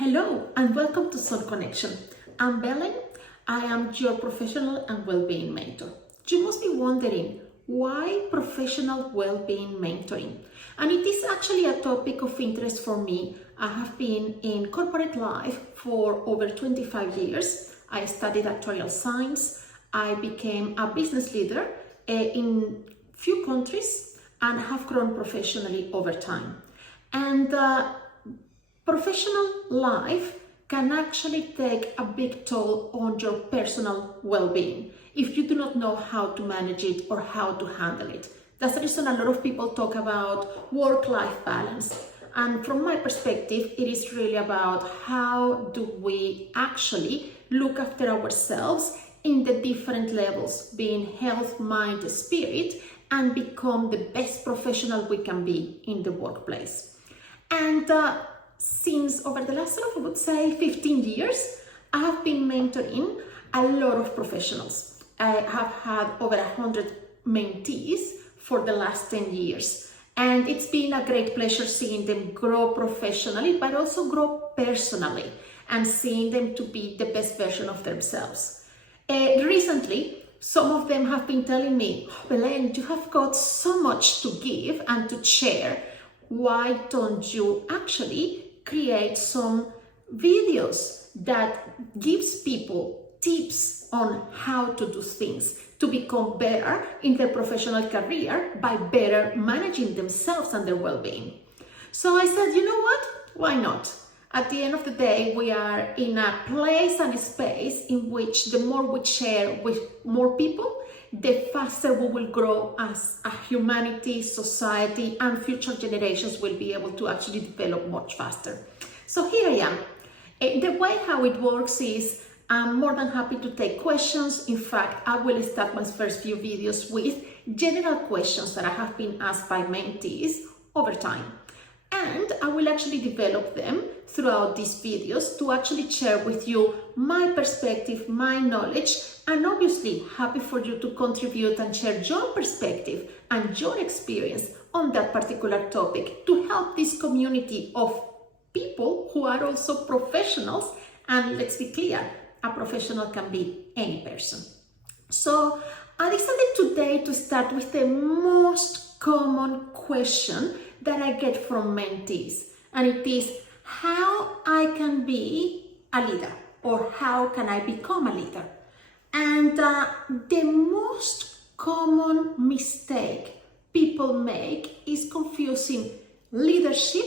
Hello and welcome to Soul Connection. I'm Belen. I am your professional and well-being mentor. You must be wondering why professional well-being mentoring? And it is actually a topic of interest for me. I have been in corporate life for over 25 years. I studied actuarial science. I became a business leader in few countries and have grown professionally over time. And professional life can actually take a big toll on your personal well-being if you do not know how to manage it or how to handle it. That's the reason a lot of people talk about work-life balance. And from my perspective, it is really about how do we actually look after ourselves in the different levels, being health, mind, spirit, and become the best professional we can be in the workplace. And since over the last I would say 15 years, I have been mentoring a lot of professionals. I have had over 100 mentees for the last 10 years. And it's been a great pleasure seeing them grow professionally, but also grow personally and seeing them to be the best version of themselves. Recently, some of them have been telling me, oh, Belen, you have got so much to give and to share. Why don't you actually create some videos that gives people tips on how to do things to become better in their professional career by better managing themselves and their well-being? So I said, you know what? Why not? At the end of the day, we are in a place and a space in which the more we share with more people, the faster we will grow as a humanity, society, and future generations will be able to actually develop much faster. So here I am. The way how it works is I'm more than happy to take questions. In fact, I will start my first few videos with general questions that I have been asked by mentees over time. And I will actually develop them throughout these videos to actually share with you my perspective, my knowledge, and obviously happy for you to contribute and share your perspective and your experience on that particular topic to help this community of people who are also professionals. And let's be clear, a professional can be any person. So I decided today to start with the most common question that I get from mentees, and it is how I can be a leader or how can I become a leader. And the most common mistake people make is confusing leadership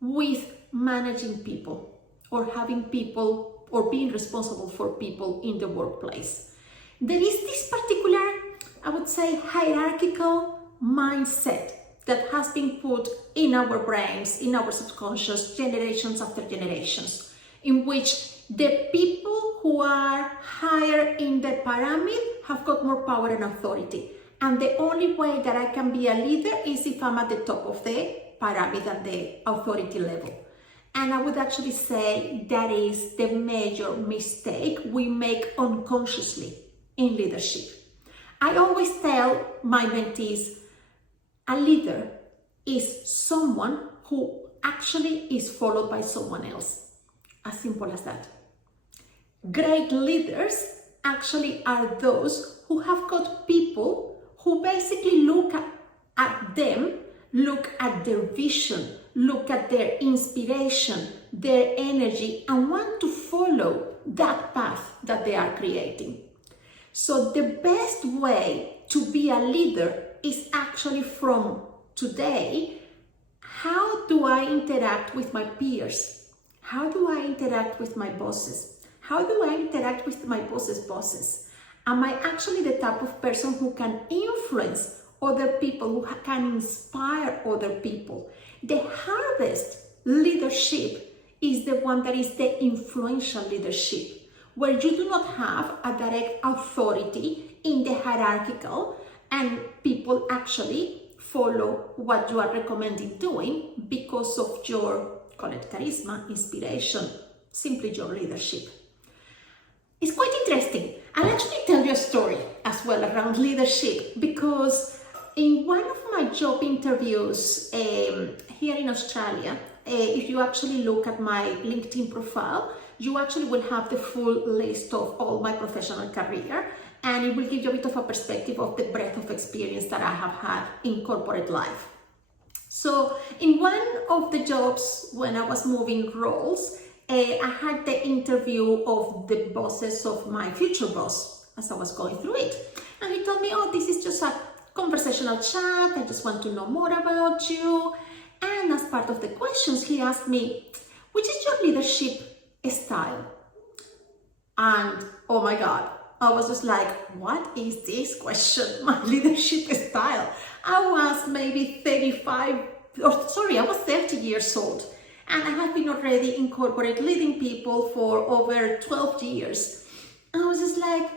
with managing people or having people or being responsible for people in the workplace. There is this particular, I would say, hierarchical mindset that has been put in our brains, in our subconscious, generations after generations, in which the people who are higher in the pyramid have got more power and authority. And the only way that I can be a leader is if I'm at the top of the pyramid and the authority level. And I would actually say that is the major mistake we make unconsciously in leadership. I always tell my mentees, a leader is someone who actually is followed by someone else. As simple as that. Great leaders actually are those who have got people who basically look at them, look at their vision, look at their inspiration, their energy, and want to follow that path that they are creating. So the best way to be a leader is actually from today, how do I interact with my peers? How do I interact with my bosses? How do I interact with my boss's bosses? Am I actually the type of person who can influence other people, who can inspire other people? The hardest leadership is the one that is the influential leadership, where you do not have a direct authority in the hierarchical and people actually follow what you are recommending doing because of your, call it charisma, inspiration, simply your leadership. It's quite interesting. I'll actually tell you a story as well around leadership, because in one of my job interviews here in Australia, if you actually look at my LinkedIn profile, you actually will have the full list of all my professional career, and it will give you a bit of a perspective of the breadth of experience that I have had in corporate life. So in one of the jobs when I was moving roles, I had the interview of the bosses of my future boss as I was going through it. And he told me, oh, this is just a conversational chat. I just want to know more about you. And as part of the questions, he asked me, which is your leadership style? And oh my God, I was just like, what is this question? My leadership style. I was maybe 30 years old. And I have been already in corporate leading people for over 12 years. And I was just like,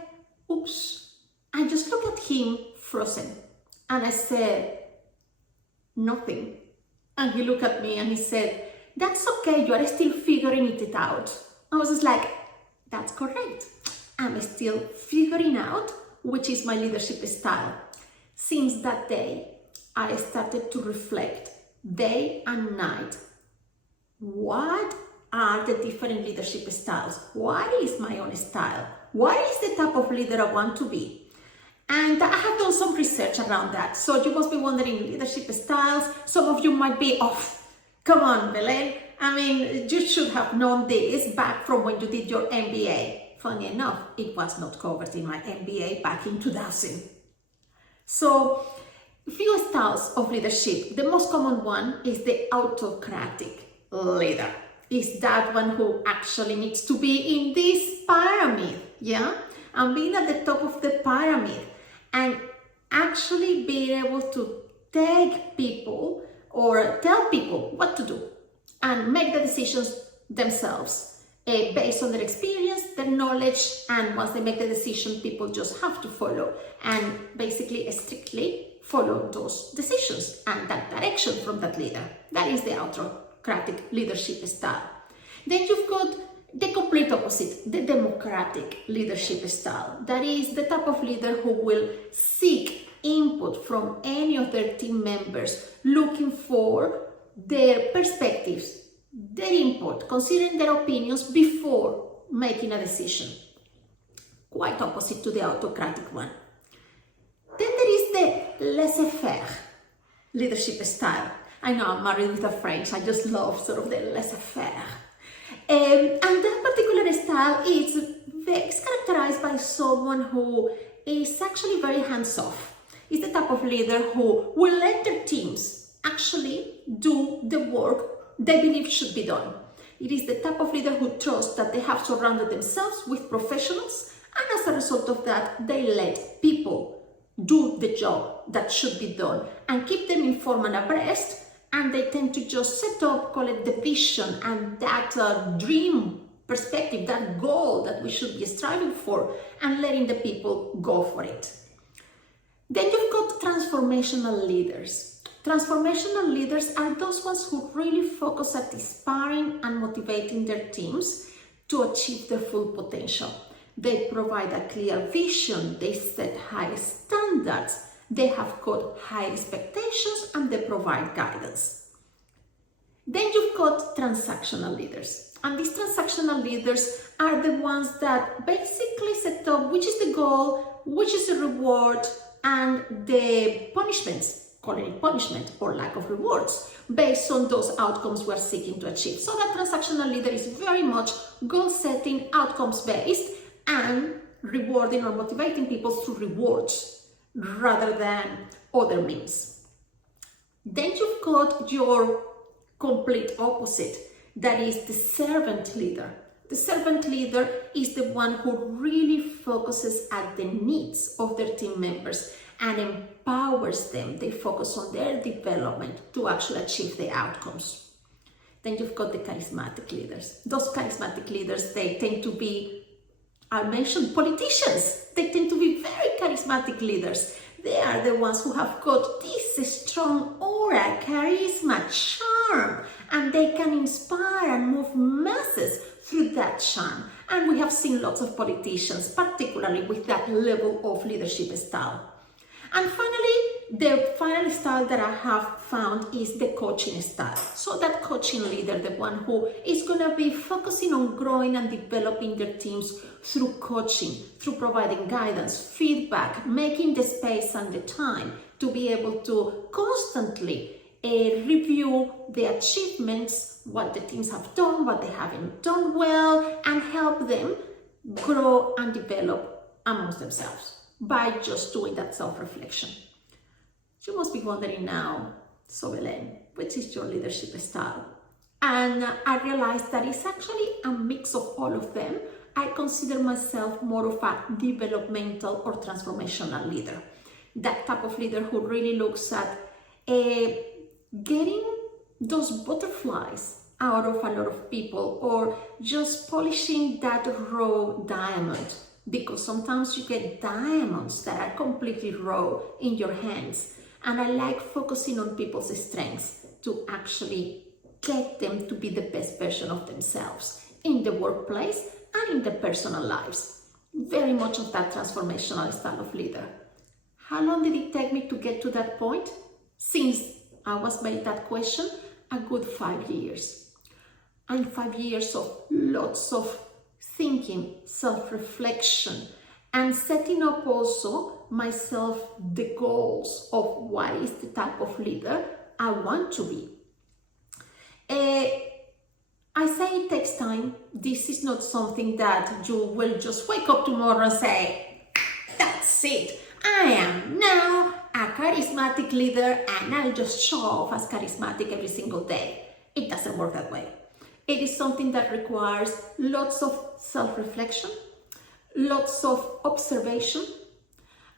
oops. I just looked at him frozen. And I said, nothing. And he looked at me and he said, that's okay, you are still figuring it out. I was just like, that's correct. I'm still figuring out which is my leadership style. Since that day, I started to reflect day and night. What are the different leadership styles? What is my own style? What is the type of leader I want to be? And I have done some research around that. So you must be wondering, leadership styles. Some of you might be off. Come on, Belen. I mean, you should have known this back from when you did your MBA. Funny enough, it was not covered in my MBA back in 2000. So, few styles of leadership. The most common one is the autocratic leader. Is that one who actually needs to be in this pyramid, yeah? And being at the top of the pyramid and actually being able to take people or tell people what to do and make the decisions themselves based on their experience, their knowledge, and once they make the decision, people just have to follow and basically strictly follow those decisions and that direction from that leader. That is the autocratic leadership style. Then you've got the complete opposite, the democratic leadership style. That is the type of leader who will seek input from any of their team members, looking for their perspectives, their input, considering their opinions before making a decision. Quite opposite to the autocratic one. Then there is the laissez-faire leadership style. I know I'm married with a French, I just love sort of the laissez-faire. And that particular style is characterized by someone who is actually very hands-off. It's the type of leader who will let their teams actually do the work they believe should be done. It is the type of leader who trusts that they have surrounded themselves with professionals, and as a result of that, they let people do the job that should be done and keep them informed and abreast. And they tend to just set up, call it the vision and that dream perspective, that goal that we should be striving for, and letting the people go for it. Then you've got transformational leaders. Transformational leaders are those ones who really focus at inspiring and motivating their teams to achieve their full potential. They provide a clear vision, they set high standards, they have got high expectations, and they provide guidance. Then you've got transactional leaders. And these transactional leaders are the ones that basically set up which is the goal, which is the reward, and the punishments, call it punishment or lack of rewards, based on those outcomes we're seeking to achieve. So that transactional leader is very much goal setting, outcomes based, and rewarding or motivating people through rewards rather than other means. Then you've got your complete opposite, that is the servant leader. The servant leader is the one who really focuses at the needs of their team members and empowers them. They focus on their development to actually achieve the outcomes. Then you've got the charismatic leaders. Those charismatic leaders, they tend to be, I mentioned politicians. They tend to be very charismatic leaders. They are the ones who have got this strong aura, charisma, charm, and they can inspire and move masses through that charm. And we have seen lots of politicians, particularly with that level of leadership style. And finally, the final style that I have found is the coaching style. So that coaching leader, the one who is going to be focusing on growing and developing their teams through coaching, through providing guidance, feedback, making the space and the time to be able to constantly review the achievements, what the teams have done, what they haven't done well, and help them grow and develop amongst themselves by just doing that self-reflection. You must be wondering now, so Elaine, which is your leadership style? And I realized that it's actually a mix of all of them. I consider myself more of a developmental or transformational leader. That type of leader who really looks at getting those butterflies out of a lot of people, or just polishing that raw diamond, because sometimes you get diamonds that are completely raw in your hands. And I like focusing on people's strengths to actually get them to be the best version of themselves in the workplace and in their personal lives. Very much of that transformational style of leader. How long did it take me to get to that point? Since I was made that question, a good 5 years. And 5 years of lots of thinking, self-reflection, and setting up also myself the goals of what is the type of leader I want to be. I say it takes time. This is not something that you will just wake up tomorrow and say, that's it, I am now a charismatic leader and I'll just show off as charismatic every single day. It doesn't work that way. It is something that requires lots of self-reflection, lots of observation,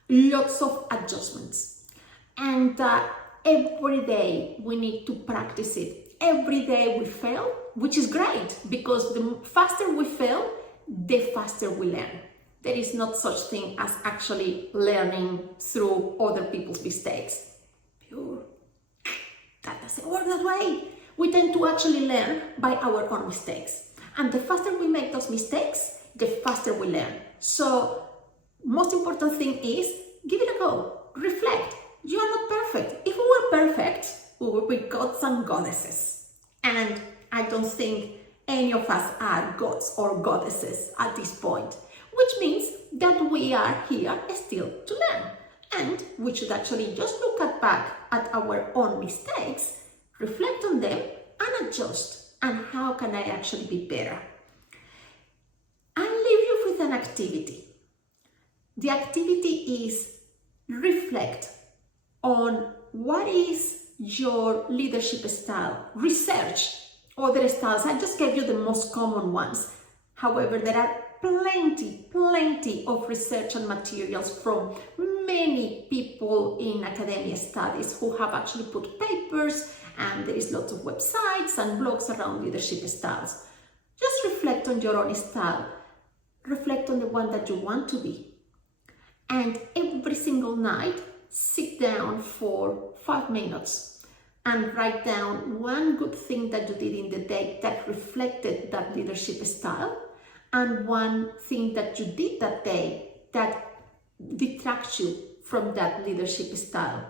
lots of adjustments. And every day we need to practice it. Every day we fail, which is great, because the faster we fail, the faster we learn. There is not such thing as actually learning through other people's mistakes. Pure. That doesn't work that way. We tend to actually learn by our own mistakes. And the faster we make those mistakes, the faster we learn. So, most important thing is, give it a go. Reflect. You are not perfect. If we were perfect, we would be gods and goddesses. And I don't think any of us are gods or goddesses at this point, which means that we are here still to learn. And we should actually just look back at our own mistakes, reflect on them, and adjust. And how can I actually be better? I'll leave you with an activity. The activity is reflect on what is your leadership style. Research other styles. I just gave you the most common ones. However, there are plenty of research and materials from many people in academia studies who have actually put papers, and there is lots of websites and blogs around leadership styles. Just reflect on your own style. Reflect on the one that you want to be. And every single night, sit down for 5 minutes and write down one good thing that you did in the day that reflected that leadership style, and one thing that you did that day that detracts you from that leadership style.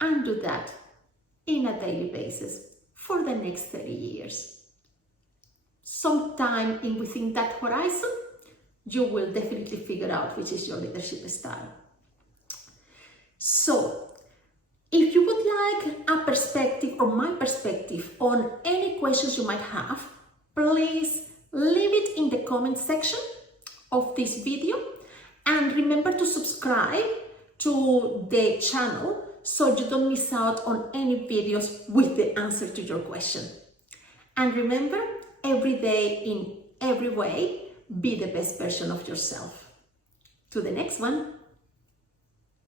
And do that in a daily basis for the next 30 years. Sometime within that horizon, you will definitely figure out which is your leadership style. So, if you would like a perspective or my perspective on any questions you might have, please leave it in the comment section of this video, and remember to subscribe to the channel so you don't miss out on any videos with the answer to your question. And remember, every day in every way, be the best version of yourself. To the next one.